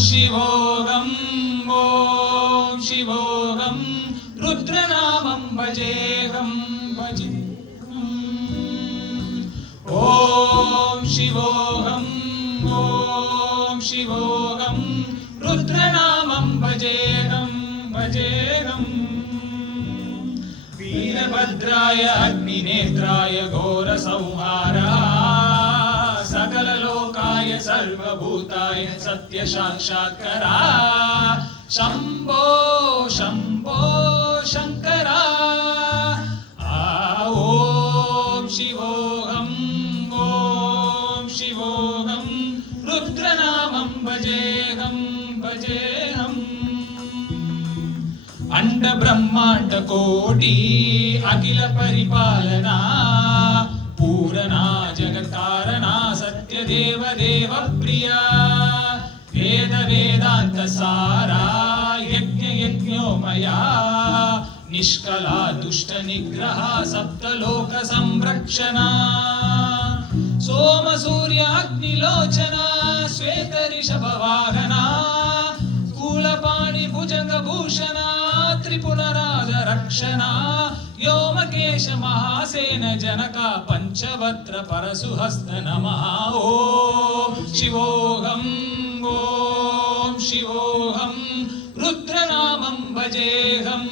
शिवोऽहं ॐ शिवोऽहं रुद्रनामं भजेऽहं ॐ शिवोऽहं रुद्रनामं भजेऽहं वीरभद्राय अग्निनेत्राय घोरसंहारः सकललोकाय सर्वभूताय सत्यसाक्षात्करा शम्भो शम्भो शङ्करा ॐ शिवोऽहं रुद्रनामं भजेऽहं अंड ब्रह्मांड कोटि अखिल परिपालना पूरणा जगत्कारणा सत्य देव देव प्रिया वेद वेदांत सारा यज्ञ यज्ञोमया निष्कला दुष्ट निग्रह सप्तलोक संरक्षणा सोम सूर्य अग्निलोचना श्वेत ऋषभ वाहना स्थूलपाणि भुजंग भूषणा त्रिपुनराज रक्षणा व्योमकेश महासेन जनका पंचवक्त्र परशुहस्त नमः ॐ शिवोऽहं रुद्रनामं भजेऽहं